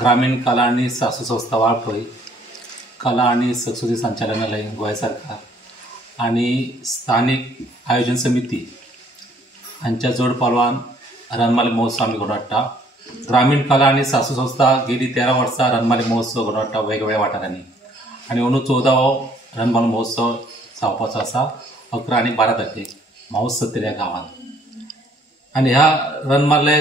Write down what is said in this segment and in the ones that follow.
ग्रामीण कला आणि सासू संस्था वाळपय, कला आणि संस्कृती संचालनालय गोंय सरकार आणि स्थानिक आयोजन समिती हांच्या जोड पालवान रणमाले महोत्सव आमी घडोवन हाडटा। ग्रामीण कला आणि सासू संस्था गेली 13 वर्सां रणमाले महोत्सव घडोवन हाडटा वेगवेगळ्या वाठारांनी आणि अंदू 14वो रणमाले महोत्सव जावपाचो आसा 11 आनी 12 तारखेक माऊसत्तर ह्या गांवांत। आणि ह्या रणमाले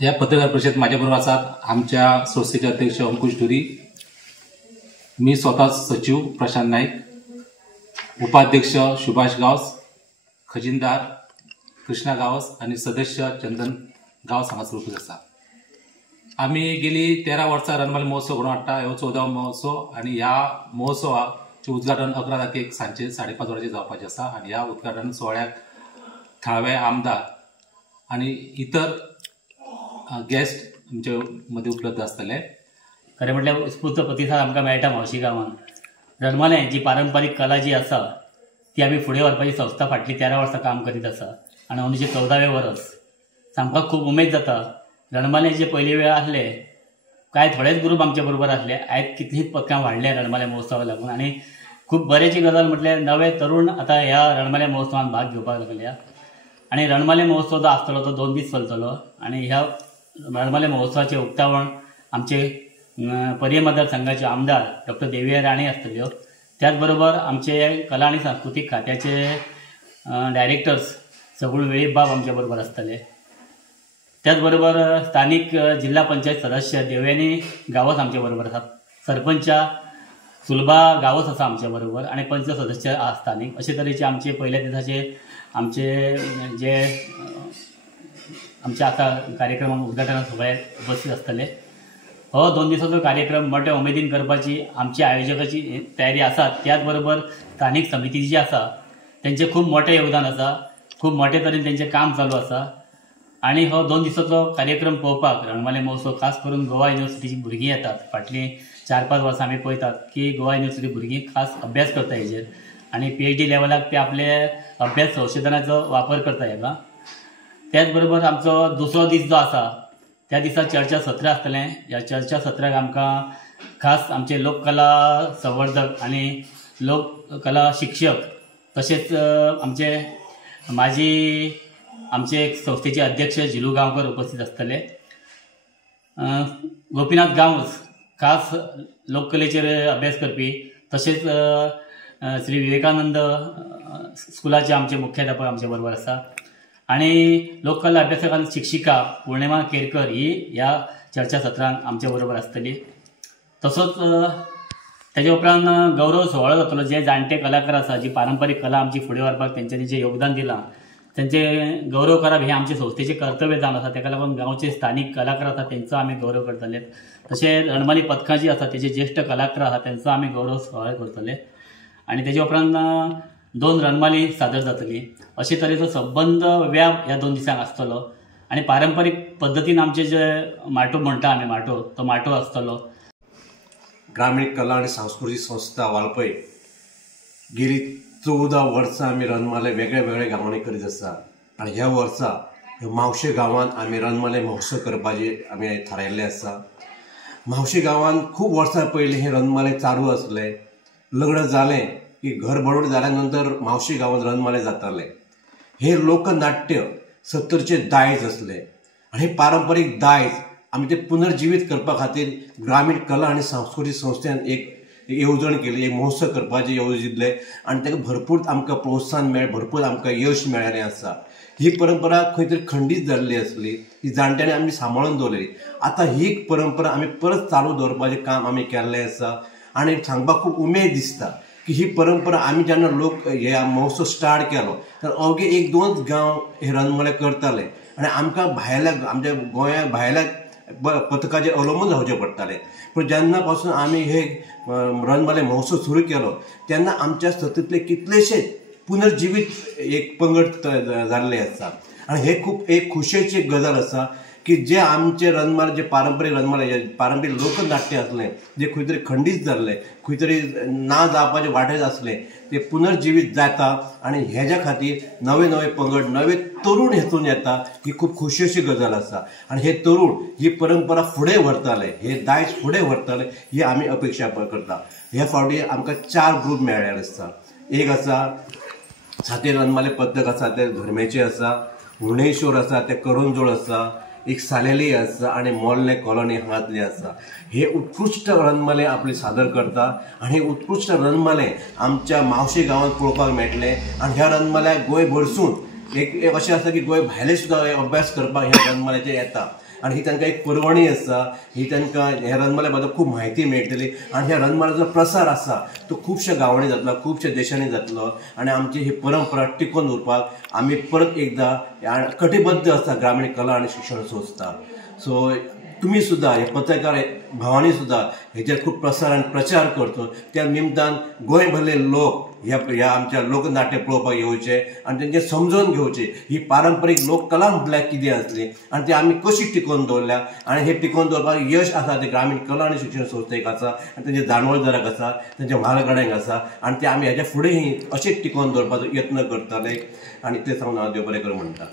ह्या पत्रकार परिशद म्हाज्या बरोबर आसात आमच्या संस्थेचे अध्यक्ष अंकुश धुरी, मी स्वतः सचिव प्रशांत नाईक, उपाध्यक्ष सुभाष गावस, खजिनदार कृष्णा गावस आणि सदस्य चंदन गावस हांगासर उपस्थित आसा। आमी गेली 13 वर्सां रणमाले महोत्सव घडोवन हाडटा। ह्यो 14वो महोत्सव आणि ह्या महोत्सवाचें उद्घाटन 11 तारखेक सांजे 5:30 वरांचेर जावपाचें आसा आणि ह्या उद्घाटन सोहळ्याक थळावे आमदार आणि इतर गेस्ट आमचे मध्ये उपलब्ध आसतले। खरें म्हटल्यार उत्स्फूर्त प्रतिसाद आमकां मेळटा मावशी गांवांत। रणमाले जी पारंपारीक कला जी आसा ती आमी फुडें व्हरपाची संस्था फाटली 13 वर्सां काम करीत आसा आनी अंदूचे 14वें वर्स सामको खूब उमेद जाता। रणमाले जे पयले वेळ आसले कांय थोडेच ग्रूप आमचे बरोबर आसले, आयज कितलींच पथकां वाडले रणमाले महोत्सवाक लागून आणि खूब बरेची गजाल म्हटल्यार नवे तरुण आतां ह्या रणमाले महोत्सवांत भाग घेवपाक लागल्या आणि रणमाले महोत्सव जो आसतलो तो 2 दीस चलतलो आणि ह्या रणमाले महोत्सवाचे उक्तावण आमचे पर्याय मतदारसंघाचे आमदार डॉक्टर देविया राणे आसतल्यो, त्याच बरोबर आमचे कला आणि सांस्कृतिक खात्याचे डायरेक्टर्स सगुण वेळीप बाब आमच्या बरोबर आसतले, त्याच बरोबर स्थानिक जिल्हा पंचायत सदस्य देवयानी गावस आमच्या बरोबर आसात, सरपंच सुलभा गावस आसा आमच्या बरोबर आणि पंच सदस्य स्थानिक। अशे तरेचे आमचे पयल्या दिसाचे आमचे जे आमचे आता कार्यक्रम उद्घाटन सोहळ्याक उपस्थित आसतले। हो 2 दिसाचो कार्यक्रम मोठ्या उमेदीन करपाची आमची आयोजकाची तयारी आसा, त्याच बरोबर स्थानिक समिती जी आसा त्यांचे खूब मोठे योगदान आसा, खूब मोठे तरेन त्यांचे काम चालू आसा आणि हो 2 दिसाचो कार्यक्रम पळोवपाक रणमाले महोत्सव खास करून गोवा युनिव्हर्सिटीची भुरगीं येतात। फाटली 4-5 वर्सां आमी पळयतात की गोवा युनिव्हर्सिटी भुरगीं खास अभ्यास करता हेजेर आणि PhD लेवलाक ते आपले अभ्यास संशोधनाचो वापर करता हेका। त्याच बरोबर आमचो दुसरो दीस जो आसा त्या दिसा चर्चा सत्र आसतलें। ह्या चर्चा सत्राक आमकां खास आमचे लोककला संवर्धक आणि लोककला शिक्षक तशेंच आमचे आमचे संस्थेचे अध्यक्ष जिलू गांवकर उपस्थित आसतले। गोपीनाथ गांवस खास लोककलेचेर अभ्यास करपी, तशेंच श्री विवेकानंद स्कुलाचे आमचे मुख्याध्यापक आमच्या बरोबर आसा आणि लोककला अभ्यासक आनी शिक्षिका पूर्णिमा केरकर ही ह्या चर्चा सत्रांत आमच्या बरोबर आसतली। तसोच तेजे उपरांत गौरव सोहळो जातलो। जे जाणटे कलाकार आसा, जी पारंपारीक कला आमची फुडें व्हरपाक तेंच्यांनी जे योगदान दिलां त्यांचे गौरव करप हे आमचे संस्थेचे कर्तव्य जावन आसा। तेका लागून गांवचे स्थानिक कलाकार आसा तेंचो आमी गौरव करतले। तशें रणमाली पथकां जी आसा तेजे ज्येश्ठ कलाकार आसा तेंचो आमी गौरव सोहळो करतले आणि तेजे उपरांत 2 रणमाली सादर जातली। अशे तरेचो संबंध व्याप ह्या 2 दिसांक आसतलो आणि पारंपारीक पद्दतीन आमचे जे माटो म्हणटा आमी माटो तो माटो आसतलो। ग्रामीण कला आणि सांस्कृतिक संस्था वाळपय गेली 14 वर्सां आमी रणमाले वेगळे गांवांनी करीत आसा आणि ह्या वर्सा मावशे गांवांत आमी रणमाले महोत्सव करपाचे आमी थारायल्ले आसा। मावशे गांवांत खूब वर्सां पयलीं हे रणमाले चालू आसले। लग्न जालें की घर बडोड जाल्या नंतर मावशे गांवांत रणमाले जाताले। हे लोकनाट्य 70चे दायज आसले आणि हे पारंपारीक दायज आमी ते पुनर्जीवित करपा खातीर ग्रामीण कला आणि सांस्कृतिक संस्थेन एक येवजण केली, एक महोत्सव करपाचे येवजिल्ले आणि ताका भरपूर आमकां प्रोत्साहन मेळ्ळें, भरपूर आमकां यश मेळ्ळें आसा। ही परंपरा खंय तरी खंडीत जाल्ली आसली, ही जाणट्यांनी आमी सांबाळून दवरली। आतां ही परंपरा आमी परत चालू दवरपाचें काम आमी केल्लें आसा आणि सांगपाक खूब उमेद दिसता की ही परंपरा आमी जेन्ना लोक हे महोत्सव स्टार्ट केलो तर अवघे 1-2 गांव हे रणमाले करताले आणि आमकां भायल्या आमच्या गोंया भायल्या पथकाचेर अवलंबून जावचें पडटालें। पूण जेन्ना पासून आमी हे रणमाले महोत्सव सुरू केलो तेन्ना आमच्या सततले कितलेशेच पुनर्जीवित एक पंगड जाल्ले आसा आणि हे खूब एक खुशेची गजाल आसा की जे आमचे रणमाले जे पारंपरीक रणमाले पारंपरीक लोकनाट्य असले जे खंय तरी खंडीत जाल्ले खंय तरी ना जावपाचे वाटेर असले ते पुनर्जिवीत जाता आणि हेज्या खातीर नवे नवे पंगड नवे तरुण हेतून येता ही खूब खोशयेची गजाल आसा आणि हे तरुण ही परंपरा फुडें व्हरताले हे दायज फुडें व्हरताले ही आमी अपेक्षा करता ह्या फावटी आमकां 4 ग्रूप मेळ्ळे आसा एक आसा सातेर रणमाले पथक आसा ते धर्मेचे आसा हुर्णेश्वर आसा ते करंजोळ आसा एक सालेली आसा आणि मोल्ले कॉलनी हांगातले आसा हे उत्कृश्ट रणमाले आपले सादर करता आणि हे उत्कृश्ट रणमाले आमच्या मावशे गांवांत पळोवपाक मेळटले आणि ह्या रणमाल्याक गोंय भरसून एक अशें आसा की गोंय भायले सुद्दां अभ्यास करपाक ह्या रणमाल्याचेर येता आणि ही तांकां एक पर्वणी आसा ही तांकां ह्या रणमाल्या बद्दल खूब म्हायती मेळटली आणि ह्या रणमाल्याचो प्रसार आसा तो खुबश्या गांवांनी जातलो खुबश्या देशांनी जातलो आणि आमची ही परंपरा टिकोवन उरपाक आमी परत एकदां कटिबद्ध आसा ग्रामीण कला आणि शिक्षण संस्था सो तुम्ही सुद्धा हे पत्रकार भावांनी सुद्धा हेचेर खूब प्रसार आनी प्रचार करचो त्या निमतान गोंयभरले लोक ह्या आमच्या लोकनाट्य पळोवपाक येवचे आनी तेंचे समजून घेवचे ही पारंपरीक लोककला म्हटल्यार कितें आसली आनी ती आमी कशी टिकोवन दवरल्या आनी हे टिकोवन दवरपाक यश आसा ते ग्रामीण कला आनी शिक्षण संस्थेक आसा आनी तेंचे जाणवळदाराक आसा तेंच्या म्हालगड्यांक आसा आनी ते आमी हेच्या फुडेंय अशेंच टिकोवन दवरपाचो यत्न करतले आनी ते सांगून हांव देव बरें कर म्हणटा.